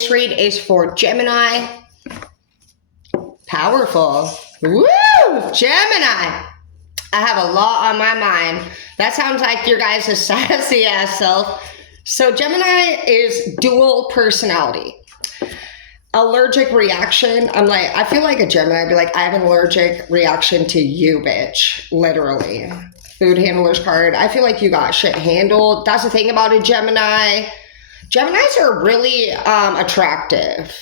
This read is for Gemini. Powerful. Woo! Gemini. I have a lot on my mind. That sounds like your guys' sassy ass self. So Gemini is dual personality. Allergic reaction. I feel like a Gemini. I'd be like, I have an allergic reaction to you, bitch. Literally. Food handler's card. I feel like you got shit handled. That's the thing about a Gemini. Geminis are really attractive.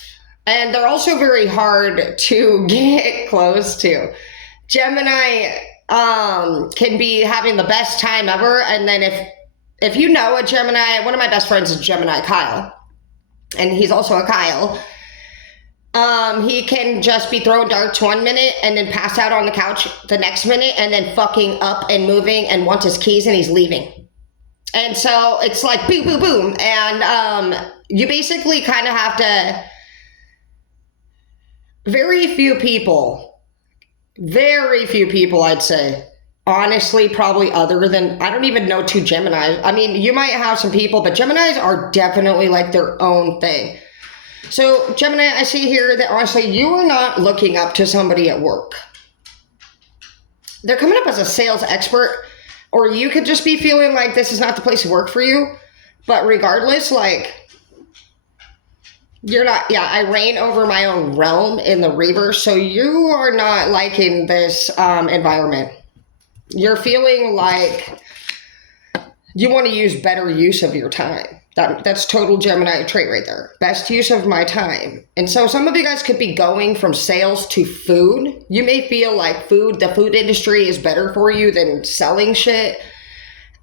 And they're also very hard to get close to. Gemini can be having the best time ever. And then if you know a Gemini, one of my best friends is Gemini, Kyle. And he's also a Kyle. He can just be throwing darts 1 minute and then pass out on the couch the next minute and then fucking up and moving and wants his keys and he's leaving. And so it's like boom, boom, boom. And you basically kind of have to, very few people, I'd say, honestly, probably other than, I don't even know two Geminis. I mean, you might have some people, but Geminis are definitely like their own thing. So Gemini, I see here that honestly, you are not looking up to somebody at work. They're coming up as a sales expert, or you could just be feeling like this is not the place to work for you. But regardless, like, you're not, I reign over my own realm in the reverse. So you are not liking this environment. You're feeling like you want to use better use of your time. That's total Gemini trait right there. Best use of my time. And so some of you guys could be going from sales to food. You may feel like the food industry is better for you than selling shit.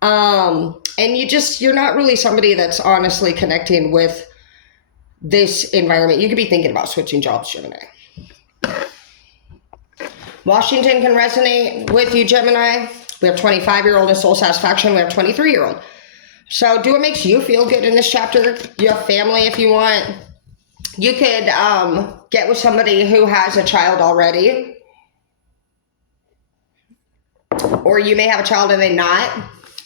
And you're not really somebody that's honestly connecting with this environment. You could be thinking about switching jobs, Gemini. Washington can resonate with you, Gemini. We have 25-year-old in soul satisfaction. We have 23-year-old. So do what makes you feel good in this chapter. You have family if you want. You could get with somebody who has a child already. Or you may have a child and they not.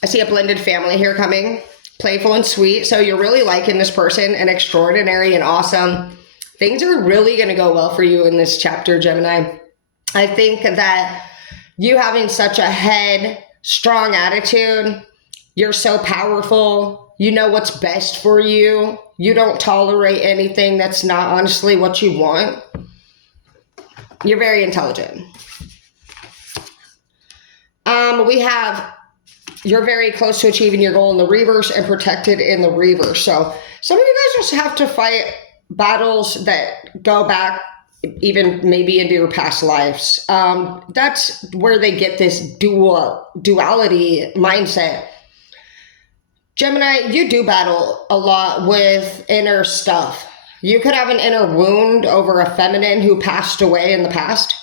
I see a blended family here coming. Playful and sweet. So you're really liking this person and extraordinary and awesome. Things are really going to go well for you in this chapter, Gemini. I think that you having such a strong attitude, you're so powerful. You know what's best for you. You don't tolerate anything that's not honestly what you want. You're very intelligent. You're very close to achieving your goal in the reverse and protected in the reverse. So some of you guys just have to fight battles that go back even maybe into your past lives. That's where they get this duality mindset. Gemini, you do battle a lot with inner stuff. You could have an inner wound over a feminine who passed away in the past.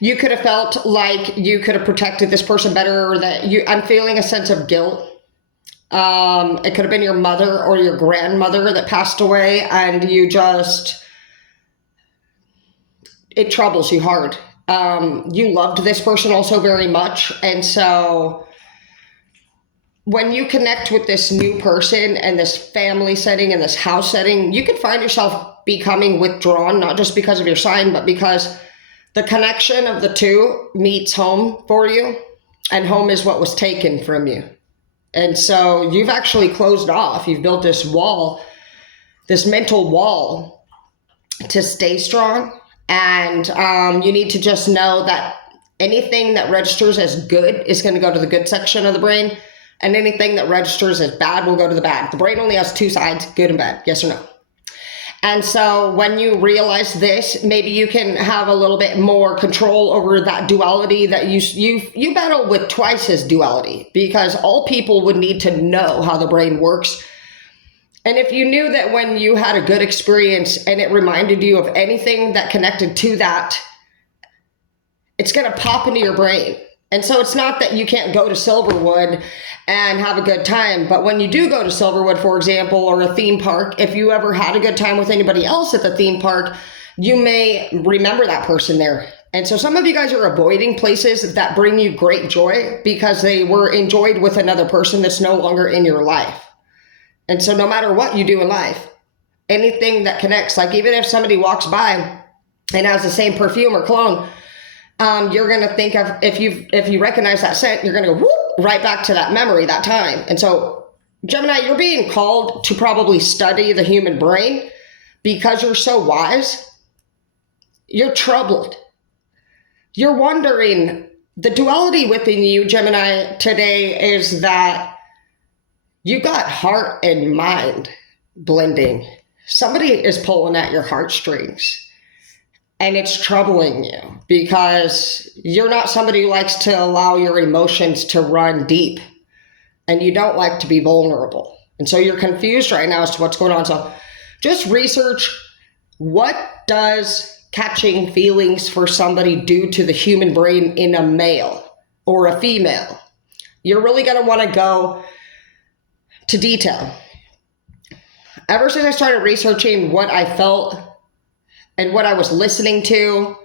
You could have felt like you could have protected this person better, or that I'm feeling a sense of guilt. It could have been your mother or your grandmother that passed away, and it troubles you hard. You loved this person also very much, and so when you connect with this new person and this family setting and this house setting, you could find yourself becoming withdrawn, not just because of your sign, but because the connection of the two meets home for you, and home is what was taken from you. And so you've actually closed off. You've built this wall, this mental wall to stay strong. And you need to just know that anything that registers as good is going to go to the good section of the brain. And anything that registers as bad will go to the bad. The brain only has two sides, good and bad, yes or no. And so when you realize this, maybe you can have a little bit more control over that duality that you battle with twice as duality, because all people would need to know how the brain works. And if you knew that when you had a good experience and it reminded you of anything that connected to that, it's going to pop into your brain. And so it's not that you can't go to Silverwood and have a good time, but when you do go to Silverwood, for example, or a theme park, if you ever had a good time with anybody else at the theme park, you may remember that person there. And so some of you guys are avoiding places that bring you great joy because they were enjoyed with another person that's no longer in your life. And so no matter what you do in life, anything that connects, like even if somebody walks by and has the same perfume or cologne, you're going to think of, if you recognize that scent, you're going to go whoop, right back to that memory, that time. And so Gemini, you're being called to probably study the human brain because you're so wise. You're troubled. You're wondering, the duality within you, Gemini, today is that you got heart and mind blending. Somebody is pulling at your heartstrings, and it's troubling you because you're not somebody who likes to allow your emotions to run deep, and you don't like to be vulnerable. And so you're confused right now as to what's going on. So just research, what does catching feelings for somebody do to the human brain in a male or a female? You're really going to want to go to detail. Ever since I started researching what I felt and what I was listening to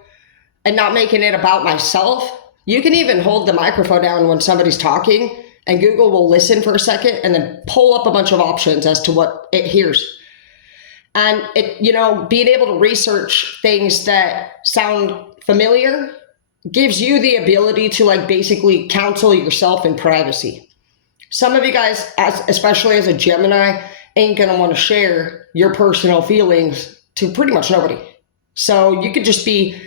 and not making it about myself, you can even hold the microphone down when somebody's talking and Google will listen for a second and then pull up a bunch of options as to what it hears. And being able to research things that sound familiar gives you the ability to basically counsel yourself in privacy. Some of you guys, especially as a Gemini, ain't gonna want to share your personal feelings to pretty much nobody. So you could just be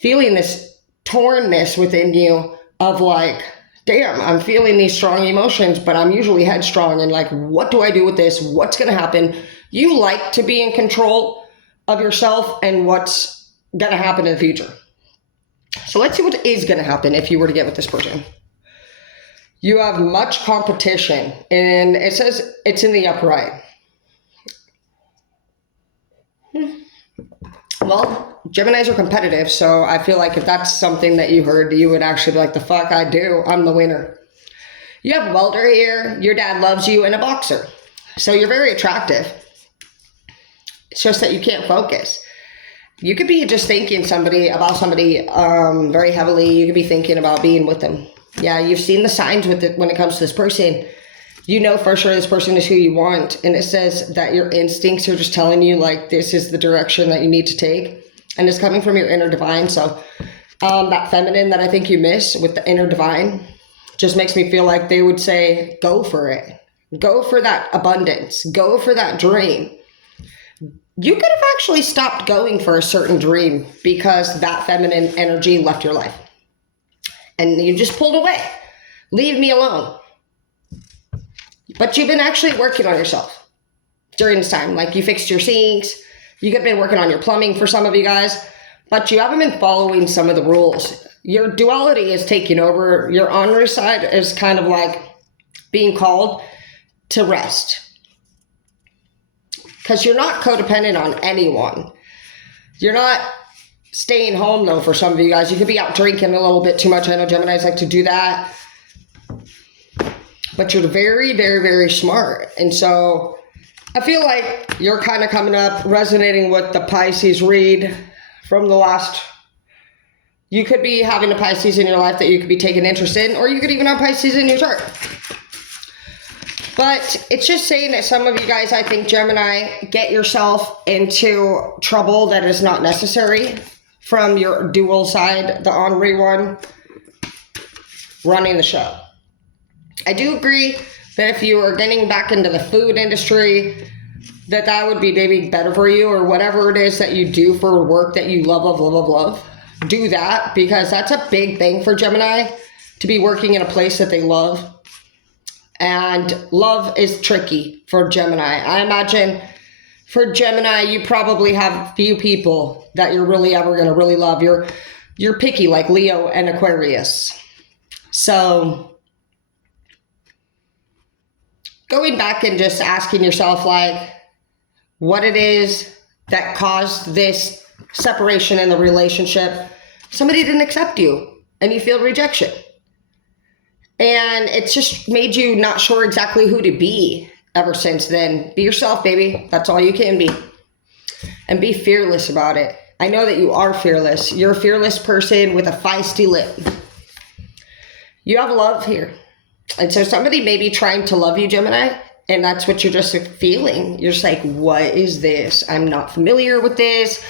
feeling this tornness within you of damn, I'm feeling these strong emotions, but I'm usually headstrong and what do I do with this? What's gonna happen? You like to be in control of yourself and what's gonna happen in the future. So let's see what is gonna happen if you were to get with this person. You have much competition, and it says it's in the upright. Well, Geminis are competitive, so I feel like if that's something that you heard, you would actually be like, the fuck I do, I'm the winner. You have a welder here, your dad loves you, and a boxer. So you're very attractive. It's just that you can't focus. You could be just thinking about somebody very heavily. You could be thinking about being with them. Yeah, you've seen the signs with it when it comes to this person. You know for sure this person is who you want. And it says that your instincts are just telling you this is the direction that you need to take. And it's coming from your inner divine. So that feminine that I think you miss with the inner divine just makes me feel like they would say, go for it. Go for that abundance. Go for that dream. You could have actually stopped going for a certain dream because that feminine energy left your life. And you just pulled away. Leave me alone. But you've been actually working on yourself during this time. You fixed your sinks. You could have been working on your plumbing for some of you guys. But you haven't been following some of the rules. Your duality is taking over. Your awnry side is kind of being called to rest. Because you're not codependent on anyone. You're not staying home, though, for some of you guys. You could be out drinking a little bit too much. I know Geminis like to do that. But you're very, very, very smart. And so I feel like you're kind of coming up, resonating with the Pisces read from the last. You could be having a Pisces in your life that you could be taking interest in, or you could even have Pisces in your chart. But it's just saying that some of you guys, I think, Gemini, get yourself into trouble that is not necessary from your dual side, the awnry one, running the show. I do agree that if you are getting back into the food industry, that would be maybe better for you, or whatever it is that you do for work that you love. Do that, because that's a big thing for Gemini, to be working in a place that they love. And love is tricky for Gemini. I imagine for Gemini, you probably have few people that you're really ever going to really love. You're picky, like Leo and Aquarius. So going back and just asking yourself what it is that caused this separation in the relationship. Somebody didn't accept you and you feel rejection. And it's just made you not sure exactly who to be ever since then. Be yourself, baby. That's all you can be. And be fearless about it. I know that you are fearless. You're a fearless person with a feisty lip. You have love here. And so somebody may be trying to love you, Gemini, And that's what you're just feeling. You're just like, what is this? I'm not familiar with this.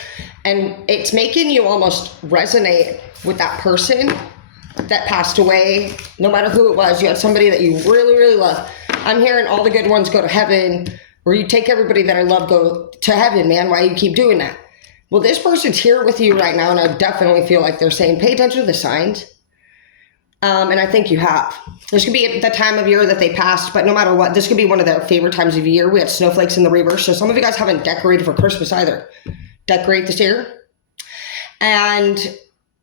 And it's making you almost resonate with that person that passed away, no matter who it was. You had somebody that you really, really love. I'm hearing all the good ones go to heaven, or you take everybody that I love go to heaven, man. Why you keep doing that? Well, this person's here with you right now, and I definitely feel like they're saying, pay attention to the signs. And I think you have. This could be the time of year that they passed, but no matter what, this could be one of their favorite times of year. We had snowflakes in the reverse, so some of you guys haven't decorated for Christmas either. Decorate this year. And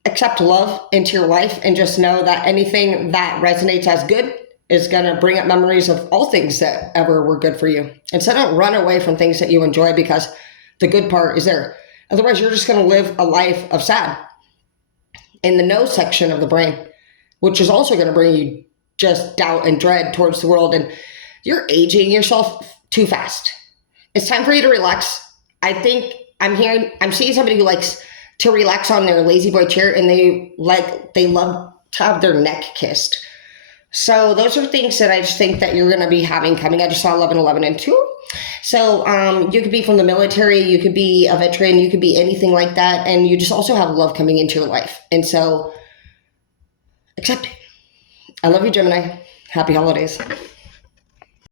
accept love into your life, and just know that anything that resonates as good is going to bring up memories of all things that ever were good for you. And so don't run away from things that you enjoy, because the good part is there. Otherwise, you're just going to live a life of sad in the no section of the brain, which is also going to bring you just doubt and dread towards the world. And you're aging yourself too fast. It's time for you to relax. I think I'm seeing somebody who likes to relax on their lazy boy chair, and they love to have their neck kissed. So those are things that I just think that you're going to be having coming. I just saw 11, 11, and 2. So you could be from the military, you could be a veteran, you could be anything like that. And you just also have love coming into your life. And so accept it. I love you, Gemini. Happy holidays.